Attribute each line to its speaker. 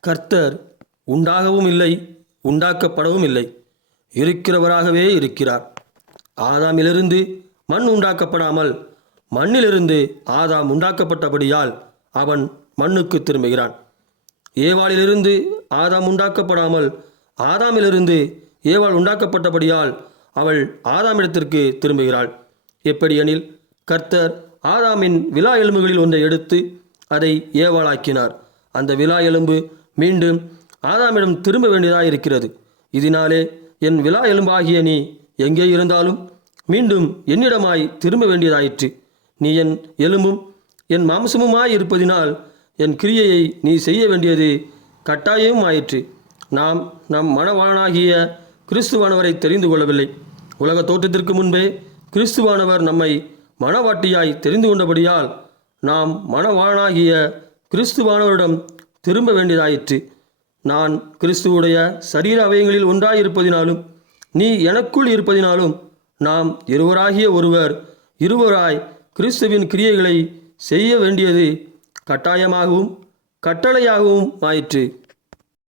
Speaker 1: கர்த்தர் உண்டாகவும் இல்லை உண்டாக்கப்படவும் இல்லை. இருக்கிறவராகவே இருக்கிறார். ஆதாமிலிருந்து மண் உண்டாக்கப்படாமல் மண்ணிலிருந்து ஆதாம் உண்டாக்கப்பட்டபடியால் அவன் மண்ணுக்கு திரும்புகிறான். ஏவாளிலிருந்து ஆதாம் உண்டாக்கப்படாமல் ஆதாமிலிருந்து ஏவாள் உண்டாக்கப்பட்டபடியால் அவள் ஆதாமிடத்திற்கு திரும்புகிறாள். எப்படியெனில் கர்த்தர் ஆதாமின் விலா எலும்புகளில் ஒன்றை எடுத்து அதை ஏவாளாக்கினார். அந்த விழா எலும்பு மீண்டும் ஆதாமிடம் திரும்ப வேண்டியதாக இருக்கிறது இதனாலே என் விழா எலும்பாகிய நீ எங்கே இருந்தாலும் மீண்டும் என்னிடமாய் திரும்ப வேண்டியதாயிற்று. நீ என் எலும்பும் என் மாம்சமுமாய் இருப்பதினால் என் கிரியையை நீ செய்ய வேண்டியது கட்டாயமும் ஆயிற்று நாம் நம் மனவாளனாகிய கிறிஸ்துவானவரை தெரிந்து கொள்ளவில்லை. உலக தோற்றத்திற்கு முன்பே கிறிஸ்துவானவர் நம்மை மனவாட்டியாய் தெரிந்து கொண்டபடியால் நாம் மனவாளனாகிய கிறிஸ்துவானவரிடம் திரும்ப வேண்டியதாயிற்று. நான் கிறிஸ்துவுடைய சரீர அவயங்களில் ஒன்றாயிருப்பதினாலும் நீ எனக்குள் இருப்பதினாலும் நாம் இருவராகிய ஒருவர் இருவராய் கிறிஸ்துவின் கிரியைகளை செய்ய வேண்டியது கட்டாயமாகவும் கட்டளையாகவும் ஆயிற்று.